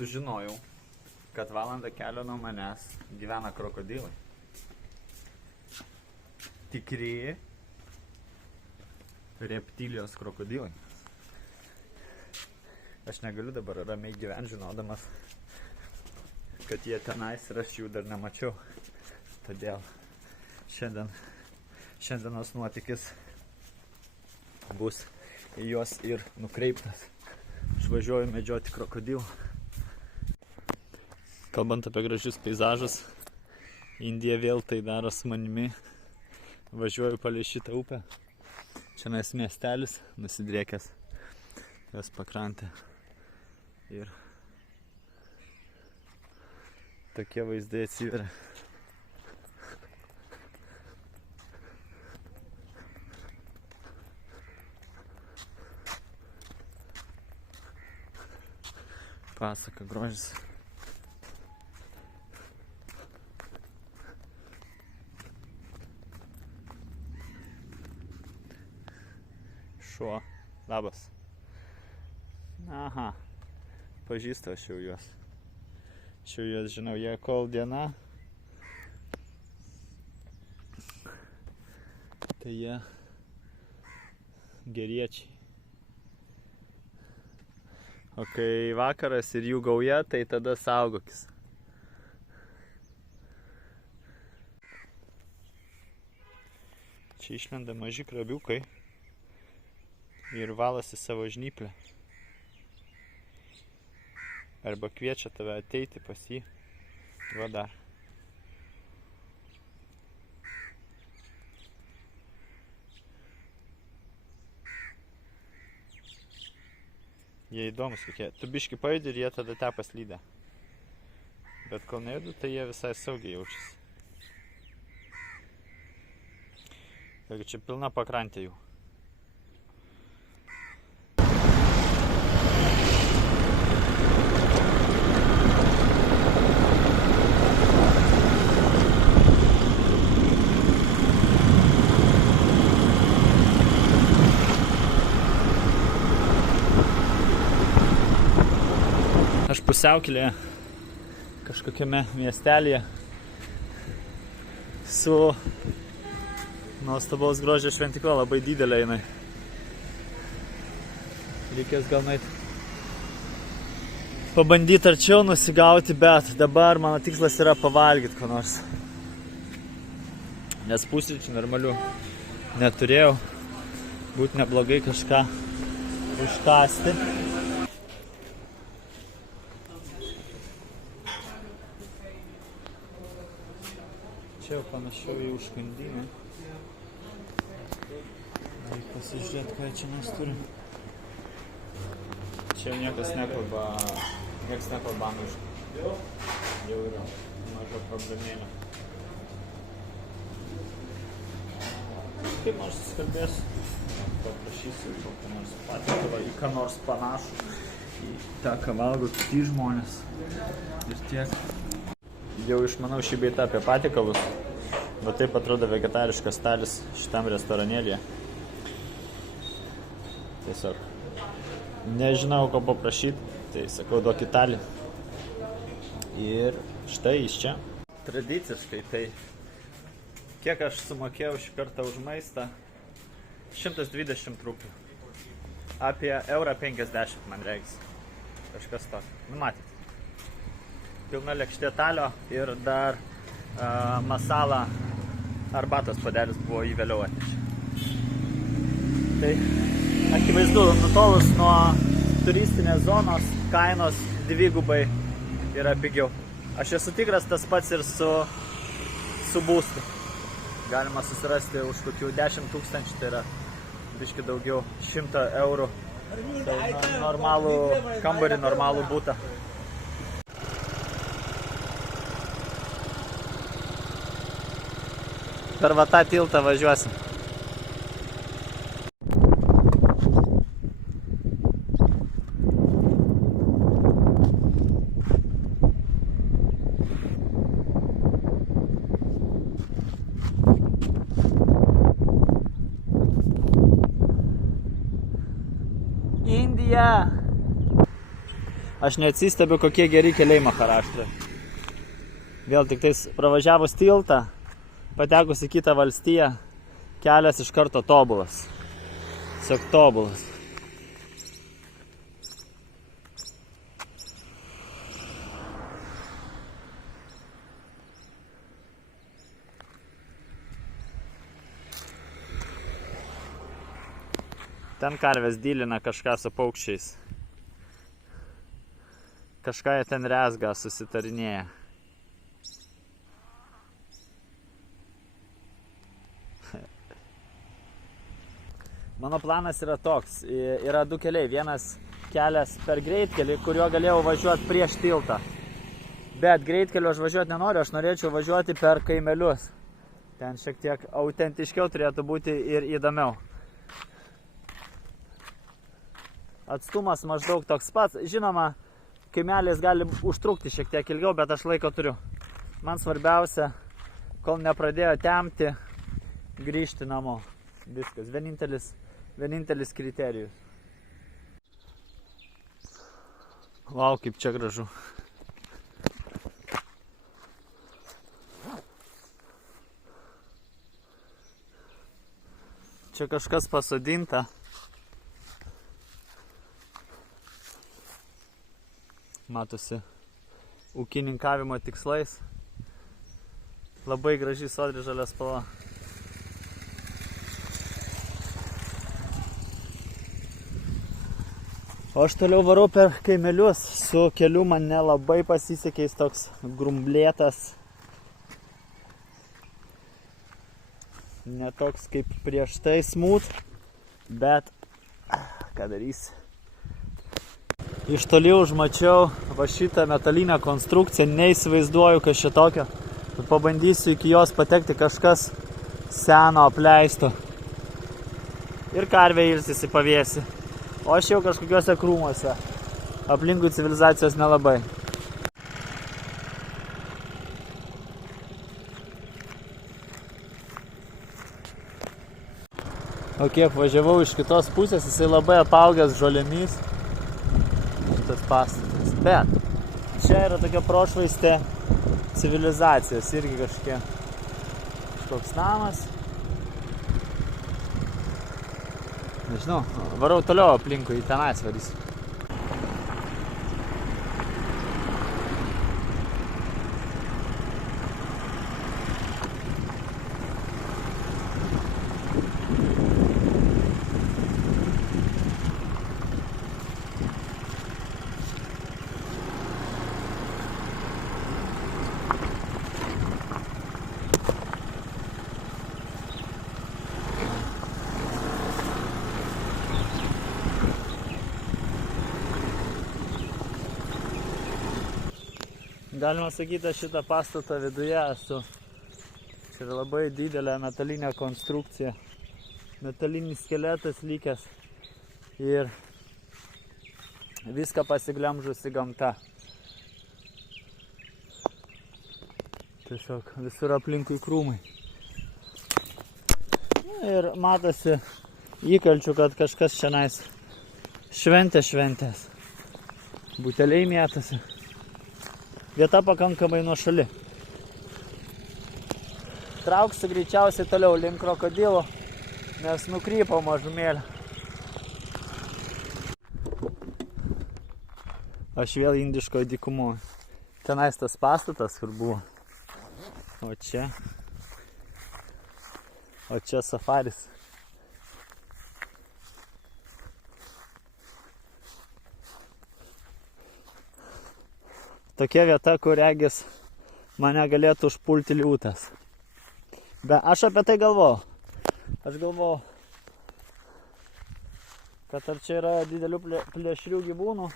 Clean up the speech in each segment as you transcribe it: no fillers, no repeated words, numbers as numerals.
sužinojau, kad valandą kelio nuo manęs gyvena krokodilai. Tikri reptilijos krokodilai. Aš negaliu dabar ramiai gyventi, žinodamas, kad jie tenais ir aš jų dar nemačiau. Todėl šiandienos nuotykis bus į juos ir nukreiptas. Aš važiuoju medžioti krokodilų. Kalbant apie gražius peizažus, Indija vėl tai daro su manimi. Važiuoju palei šitą upę. Čia miestelis, nusidriekęs jos pakrantė. Ir tokie vaizdai atsiveria. Pasaka grožis. Šuo. Labas. Aha. Pažįstu aš jau juos. Aš jau juos žinau. Jie kol diena. Tai jie geriečiai. O kai vakaras ir jų gauja, tai tada saugokis. Čia išlenda maži krabiukai ir valasi savo žnyplę. Arba kviečia tave ateiti pas jį. Va dar. Jie įdomus kokie. Tu biškį pajudi ir jie tada tepa slydę. Bet kol nejudu, tai jie visai saugiai jaučiasi. Taigi čia pilna pakrantė jų. Aš pusiaukelėje kažkokiame miestelėje su nuostabaus grožio šventykla, labai didelė jinai. Reikės gal nueiti pabandyti arčiau nusigauti, bet dabar mano tikslas yra pavalgyti ko nors. Nes pusryčių normalių neturėjau, būtų neblogai kažką užkasti. Čia jau panašiau į užkandinę. Reikia pasižiūrėti, ką čia mes turim. Čia niekas nekalba angliškai. Jau yra maža problemėlė. Kaip nors susikalbėsiu, paprašysiu kokią nors patiekalą, į ką nors panašų, į tą, ką valgo kiti žmonės. Ir tiek. Jau išmanau šį beitą apie patiekalus, bet taip atrodo vegetariškas stalis šitam restoranėlėje. Tiesiog nežinau, ko paprašyti, tai sakau, duok italį. Ir štai jis čia. Tradiciškai tai, kiek aš sumokėjau šį kartą už maistą? 120 rupių. Apie €1,50 man reiks. Kažkas tokio. Numatėt. Pilna lėkštė talio ir dar masala arbatos puodelis buvo jį vėliau atnešę. Tai akivaizdu, nutolus nuo turistinės zonos kainos dvigubai yra pigiau. Aš esu tikras, tas pats ir su būstu. Galima susirasti už kokių 10 000, tai yra biški daugiau 100 eurų. Tai normalų kambarį, normalų butą. Per va tą tiltą važiuosim. Indija. aš neatsistebiu, kokie geri keliai Maharaštroje. Vėl tik tais pravažiavus tiltą, patekus į kitą valstiją, kelias iš karto tobulas. Tiesiog tobulas. Ten karvės dylina kažką su paukščiais. Kažką jie ten rezga, susitarinėja. Mano planas yra toks. Yra du keliai. Vienas kelias per greitkelį, kuriuo galėjau važiuoti prieš tiltą. Bet greitkeliu aš važiuoti nenoriu, aš norėčiau važiuoti per kaimelius. Ten šiek tiek autentiškiau turėtų būti ir įdomiau. Atstumas maždaug toks pats. Žinoma, kaimelis gali užtrukti šiek tiek ilgiau, bet aš laiko turiu. Man svarbiausia, kol nepradėjo temti, grįžti namo. Viskas. Vienintelis kriterijus. Vau, kaip čia gražu. Čia kažkas pasodinta. Matosi ūkininkavimo tikslais. Labai graži sodri žalia spalva. O aš toliau varau per kaimelius. Su keliu man nelabai pasisekė, jis toks grumblėtas. Ne toks kaip prieš tai smooth, bet ką darysi. Iš toli užmačiau va šitą metalinę konstrukciją, neįsivaizduoju, kas čia tokio. Pabandysiu iki jos patekti, kažkas seno apleisto. Ir karvė ilsisi pavėsi. O aš jau kažkokiuose krūmuose. Aplinkui civilizacijos nelabai. O kiek važiavau iš kitos pusės, jisai labai apaugęs žolėmis. Tas pastatas. Bet čia yra tokia prošvaistė civilizacijos, irgi kažkoks namas. Nežinau, varau toliau aplinkui, į tenais varysiu. Galima sakyti, šitą pastatą viduje esu. Čia yra labai didelė metalinė konstrukcija. Metalinis skeletas likęs. Ir viską pasiglemžusi gamta. Tiesiog visur aplinkui krūmai. Ir matosi įkalčių, kad kažkas šiandien šventės. Buteliai mėtasi. Vieta pakankamai nuošali. Trauksiu greičiausiai toliau link krokodilų, nes nukrypau mažumėlę. Aš vėl indiškoje dykumoje. Tenais tas pastatas, kur buvo. O čia safaris. Tokia vieta, kur regis mane galėtų užpulti liūtas. Bet aš apie tai galvojau. Aš galvojau, kad ar čia yra didelių plėšrių gyvūnų.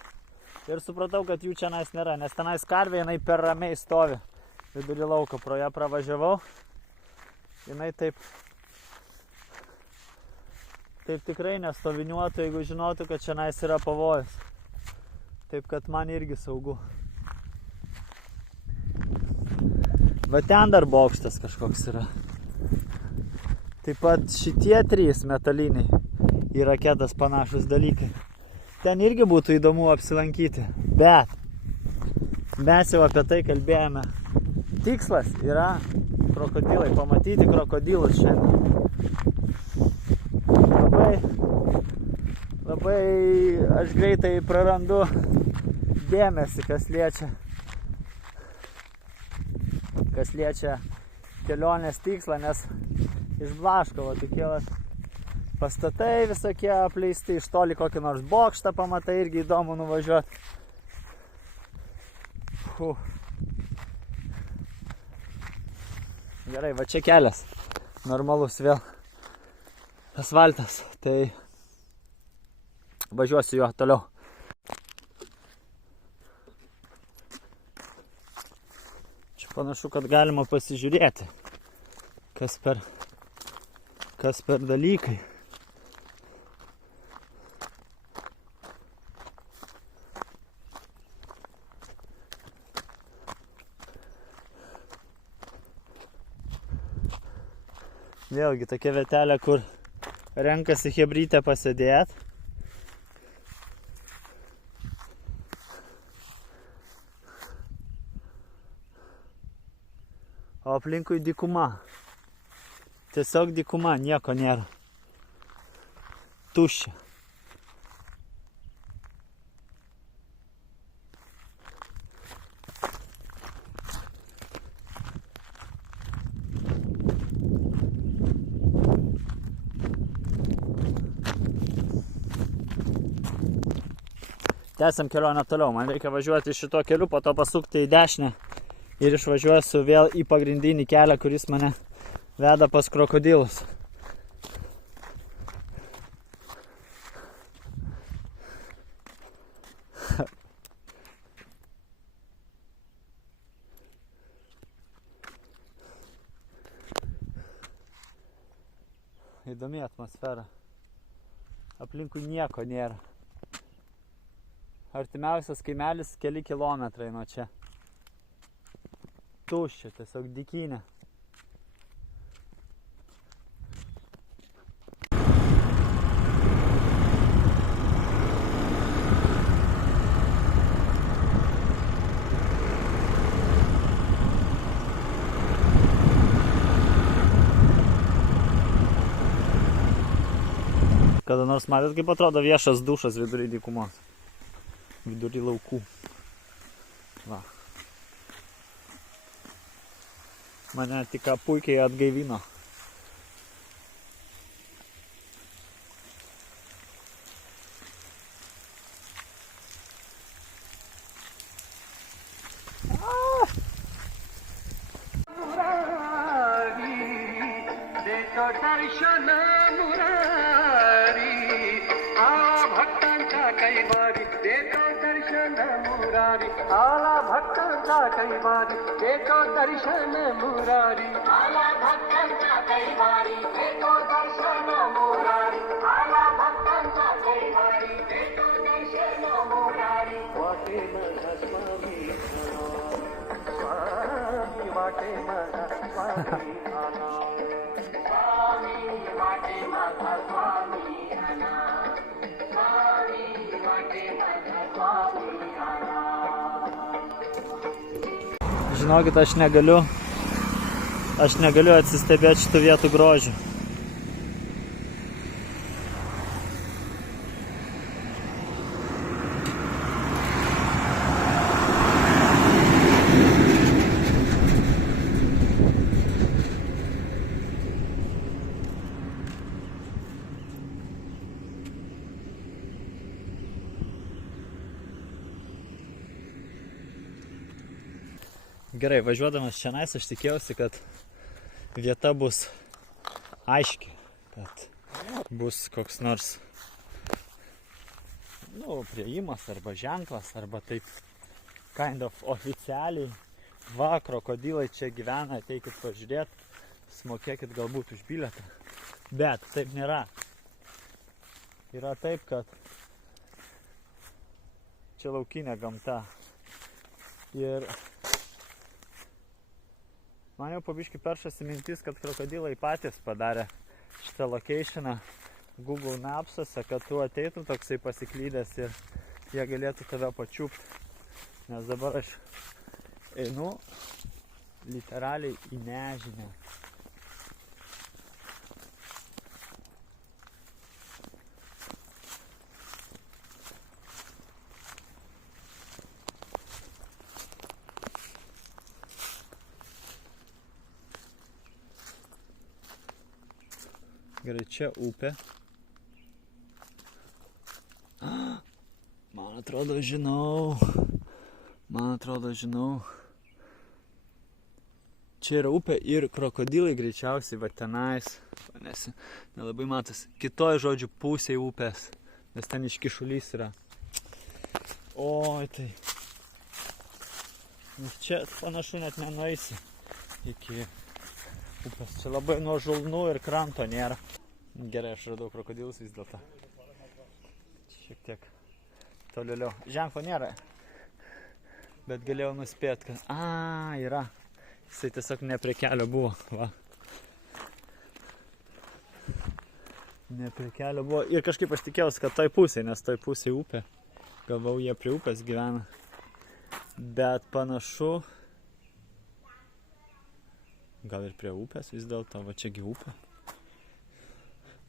Ir supratau, kad jų čia nėra, nes tenais karvė, jinai per ramiai stovi vidurį lauko. Pro ją pravažiavau. Jinai taip tikrai nestoviniuotų, jeigu žinotų, kad čia yra pavojus. Taip, kad man irgi saugu. Va ten dar bokštas kažkoks yra. Taip pat šitie 3 metaliniai į raketas panašus dalykai. Ten irgi būtų įdomu apsilankyti. Bet mes jau apie tai kalbėjome. Tikslas yra krokodilai, pamatyti krokodilus šiandien. Labai aš greitai prarandu dėmesį, kas liečia kelionės tikslą, nes išblaško tokie pastatai visokie apleisti, iš toli kokį nors bokštą pamatai, irgi įdomu nuvažiuoti. Gerai, va čia kelias, normalus vėl asfaltas, tai važiuosiu juo toliau. Čia panašu, kad galima pasižiūrėti, kas per dalykai. Vėlgi tokia vietelė, kur renkasi chebrytė pasėdėt. O aplinkui dykuma. Tiesiog dykuma, nieko nėra. Tuščia. Tęsiam kelionę toliau. Man reikia važiuoti šito keliu, po to pasukti į dešinę ir išvažiuosiu vėl į pagrindinį kelią, kuris mane veda pas krokodilus. Įdomi atmosfera. Aplinkui nieko nėra. Artimiausias kaimelis keli kilometrai nuo čia. Tuščia, tiesiog dykynė. Kada nors matėt, kaip atrodo viešas dušas vidury dykumos? Vidury laukų. Va. Mane tik puikiai atgaivino. आला भक्तांचा कैवारी देतो दर्शन मुरारी आला भक्तांचा कैवारी देतो दर्शन मुरारी आला भक्तांचा कैवारी देतो दर्शन मुरारी वाटे माझा स्वामी स्वामी वाटे माझा स्वामी स्वामी वाटे माझा स्वामी स्वामी वाटे माझा स्वामी Žinokit, aš negaliu atsistebėti šitų vietų grožių. Gerai, važiuodamas šiandien aš tikėjausi, kad vieta bus aiški, kad bus koks nors priėjimas arba ženklas, arba taip kind of oficialiai. Va, krokodilai čia gyvena, ateikit pažiūrėti, smokėkit galbūt už bilietą. Bet taip nėra. Yra taip, kad čia laukinė gamta. Ir man jau pabiškai peršasi mintis, kad krokodilai patys padarė šitą locationą Google Mapsuose, kad tu ateitum toksai pasiklydęs ir jie galėtų tave pačiupti. Nes dabar aš einu literaliai į nežinę. Gerai, čia upė. Man atrodo, žinau. Čia yra upė ir krokodilai greičiausiai va tenais. Nes nelabai matos. Kitoj žodžiu pusėje upės. Nes ten iškišulys yra. Oi, tai. Nes čia panašu net nenueisi iki upės. Čia labai nuo žulnų ir kranto nėra. Gerai, aš radau krokodilus vis dėlto. Šiek tiek tolėliau. Ženklo nėra. Bet galėjau nuspėti, kad... yra. Jisai tiesiog ne prie kelio buvo. Va. Ne prie kelio buvo. Ir kažkaip aš tikėjausi, kad toj pusėje, nes toj pusėje upė. Galvau, jie prie upės gyvena. Bet panašu... Gal ir prie upės vis dėlto, va čiagi upė.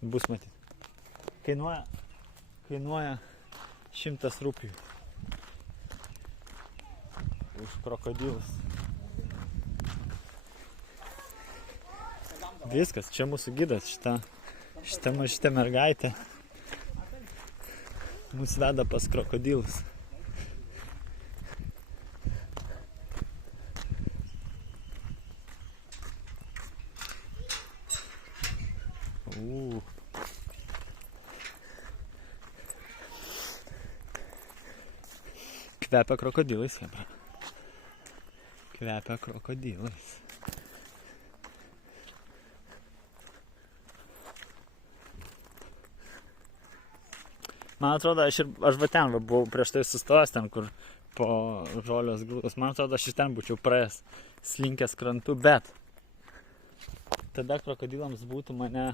Bus matyti. Kainuoja 100 rupijų. Už krokodilus. Viskas, čia mūsų gidas, šita mažytė mergaitė. Mūsų veda pas krokodilus. Kvepia krokodilais, hebra. Kvepia krokodilais. Man atrodo, aš va ten buvau prieš tai sustojęs ten, kur po žolės grūdos. Man atrodo, aš iš ten būčiau praėjęs slinkęs krantu, bet tada krokodilams būtų mane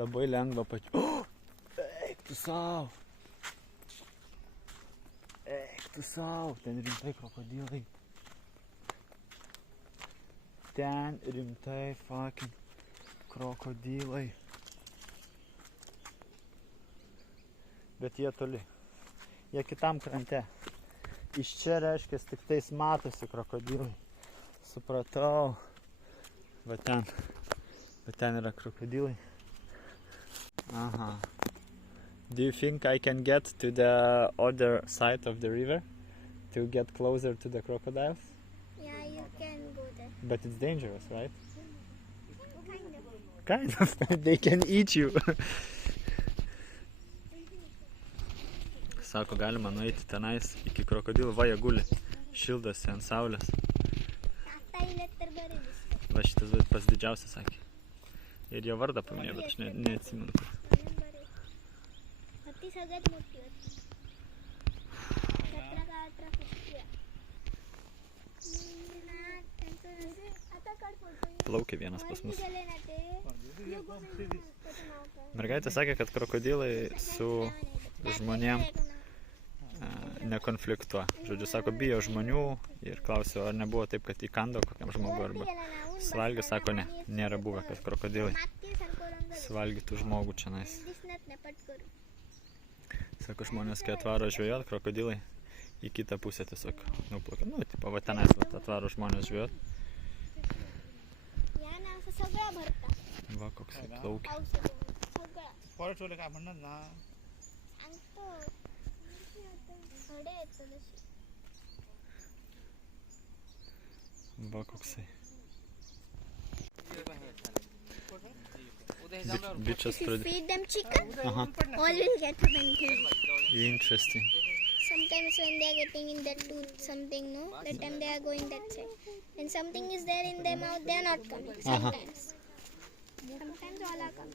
labai lengva pačiu. Eik tu sau! Eik tu sau! Ten rimtai krokodilai. Ten rimtai fucking krokodilai. Bet jie toli. Jie kitam krante. Iš čia reiškia, tik tais matosi krokodilai. Supratau. Va ten yra krokodilai. Aha. Do you think I can get to the other side of the river? To get closer to the crocodiles? Yeah, you can go there. But it's dangerous, right? Kind of. Kind of. They can eat you. Sako, galima nueiti tenais iki krokodilų. Va, jie guli. Šildosi ant saulės. Va, šitas pats didžiausias sakė. Ir jo vardą paminėjo, bet aš neatsimenu. Plaukia vienas pas mus. Mergaitė sakė, kad krokodilai su žmonėm nekonfliktuoja. Žodžiu, sako, bijo žmonių ir klausiu, ar nebuvo taip, kad įkando kokiam žmogui arba suvalgė, sako, ne, nėra buvę, kad krokodilai suvalgytų žmogų čionais. Sako, žmonės, kai atvaro žvejot, krokodilai į kitą pusę tiesiog nuplaukia. Nu, tipo, va tenais atvaro žmonės žvejot. Va, koks plaukia. Va, koksai. Bitches If you feed them chicken, Aha. all will get a benefit. Interesting. Sometimes when they are getting in their tooth something, no? That time they are going that side. When something is there in their mouth, they are not coming. Sometimes. Sometimes all are coming.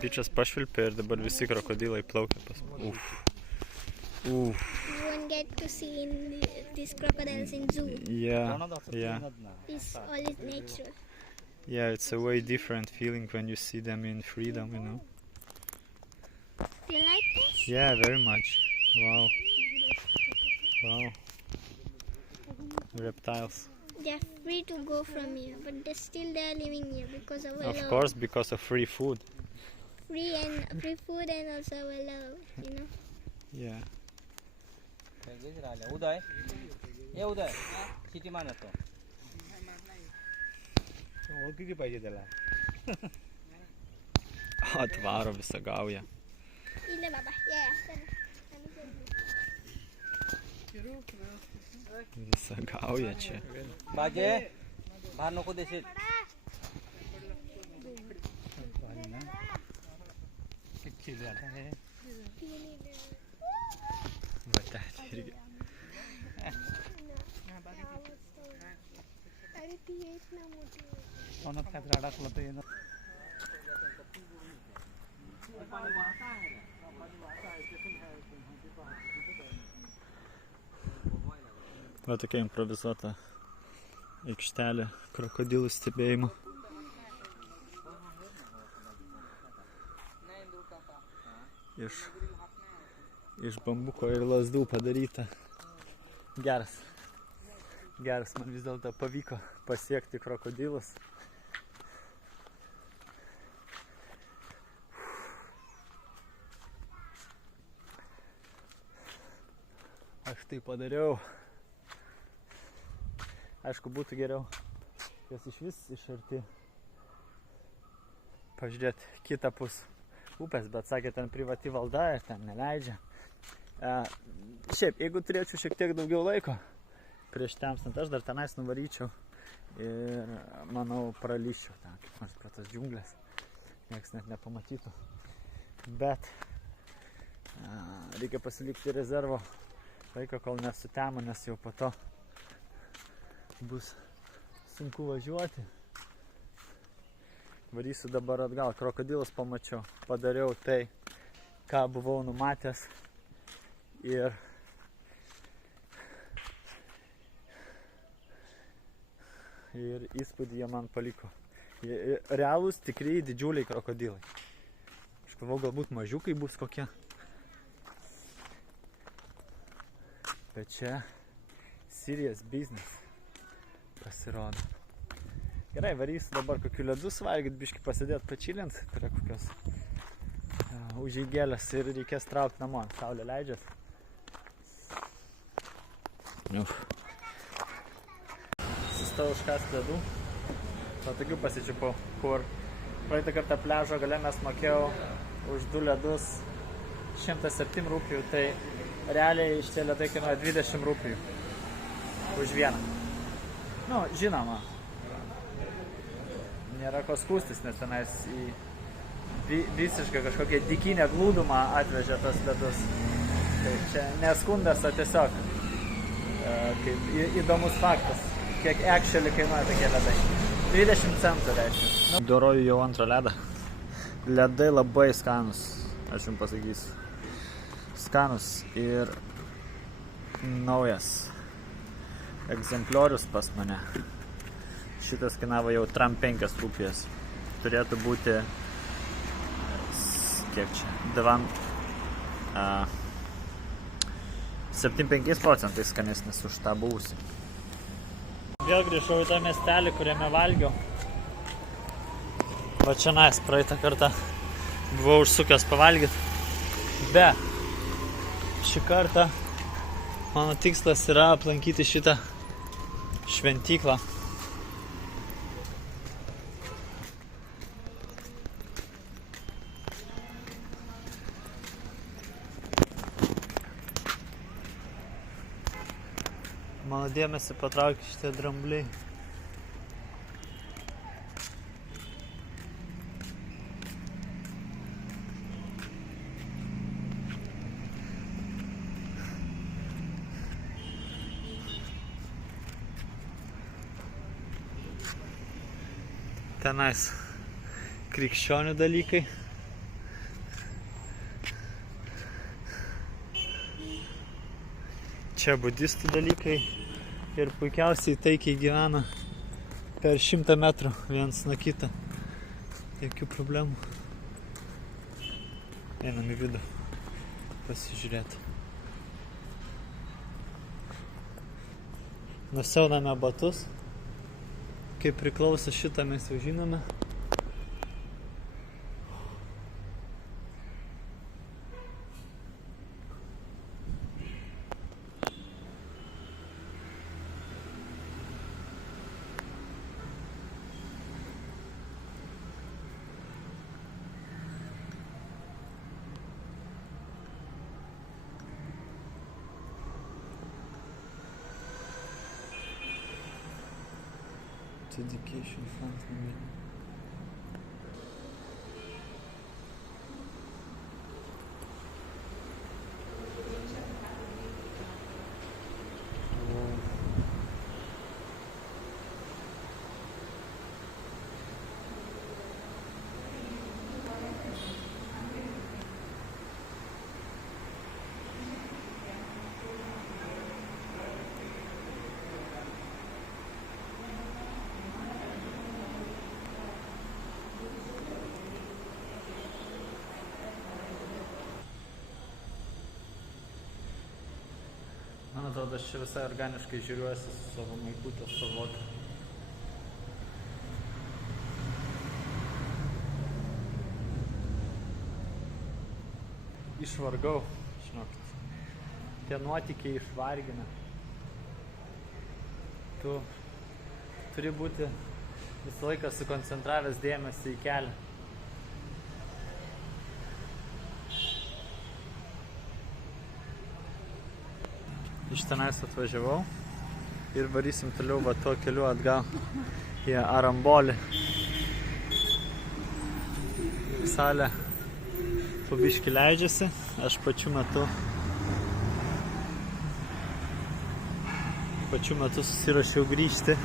Bičias pašvilpė ir dabar visi krokodilai plaukia pas mus. Uf. You won't get to see these crocodiles in zoo. Yeah. This all is natural. Yeah, it's a way different feeling when you see them in freedom, you know. Do you like this? Yeah, very much. Wow. Wow. Reptiles. They're free to go from here, but they are living here because of our Of love. course, because of free food. Free food and also our love, you know. Yeah. उदय ये उदय किती मानतो ओळखी पाहिजे त्याला Atvaro visą gaują. Ile baba, yeah. Visą gaują čia. बाजे बाहेर नको देशील Va ten irgi. अरे ती एक ना मोठी कोणात काय झाड असलं तर येणं Va tokia improvizuota aikštelė krokodilų stebėjimo. Iš bambuko ir lazdų padaryta. Geras man vis dėlto pavyko pasiekti krokodilus. Aš tai padariau. Aišku, būtų geriau, jos iš vis iš arti pažiūrėti kitą pus upės, bet sakė, ten privati valda ir ten neleidžia. Šiaip, jeigu turėčiau šiek tiek daugiau laiko prieš temstant, aš dar tenais nuvaryčiau ir, manau, pralyščiau ten, kaip nors prie tos džiunglės. Niekas net nepamatytų. Bet reikia pasilikti rezervo laiko, kol nesutemo, nes jau po to bus sunku važiuoti. Varysiu dabar atgal. Krokodilus pamačiau. Padariau tai, ką buvau numatęs. Ir įspūdį jie man paliko. Realūs, tikrai didžiuliai krokodilai. Aš galvoju, galbūt mažiukai bus kokie. Bet čia serious business pasirodo. Gerai, varysiu dabar kokių ledų suvalgyt, biškį pasidėt pačilint prie kokios užeigėlės ir reikės traukti namo. Saulė leidžias. Sustau užkast ledų. Tokių pasičiupau, kur praeitą kartą pliažo gale mes mokėjau už 2 ledus 107 rupijų, tai realiai šitie ledai kainuoja 20 rupijų už vieną. Nu, žinoma, nėra ko skūstis, nes tenais į visiškai kažkokią dykinę glūdumą atvežė tos ledus. Tai čia neskundas, o tiesiog kaip įdomus faktas, kiek actually kainuoja tokie ledai. 20 centų reiškia. Doroju jau antrą ledą. Ledai labai skanus, aš jums pasakysiu. Skanus ir naujas egzempliorius pas mane. Šitas kainavo jau 5 rupijas. Turėtų būti, kiek čia, 75% skanesnis už tą buvusį. Vėl grįžau į tą miestelį, kuriame valgiau. Va čia nais, praeitą kartą buvau užsukęs pavalgyti. Bet šį kartą mano tikslas yra aplankyti šitą šventyklą. Mano dėmesį patraukė šitie drambliai. Tenais krikščionių dalykai. Čia budistų dalykai. Ir puikiausiai taikiai gyvena per 100 metrų viens nuo kito. Jokių problemų. Einam į vidų pasižiūrėti. Nusiauname batus. Kaip priklauso šitą mes jau žinome. Education fund. Man atrodo, aš čia visai organiškai žiūriuosi su savo maikutę spalvotą. Išvargau, žinokit. Tie nuotykiai išvargina. Tu turi būti visą laiką sukoncentravęs dėmesį į kelią. Iš tenais atvažiavau ir varysim toliau va tuo keliu atgal į Arambolį. Salė po biškį leidžiasi, aš pačiu metu susiruošiau grįžti